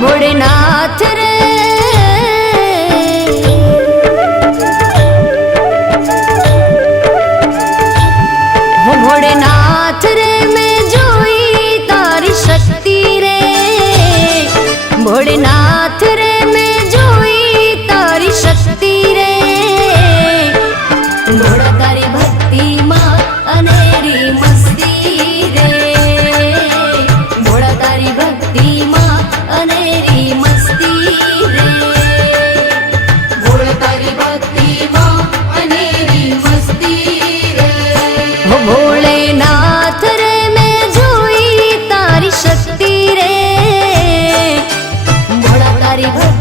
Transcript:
भोलेनाथ रे हो भोलेनाथ रे मैं जोई तारी शक्ति रे भोलेनाथ रे मैं जोई तारी शक्ति रे भोला तारी भक्ति मां अनेरी मस्ती रे भोला तारी भक्ति मां अनेरी मस्ती रे भोला तारी भक्ति मां अनेरी मस्ती रे हो भोलेनाथ रे मैं जोई तारी शक्ति रे भोला तारी भक्ति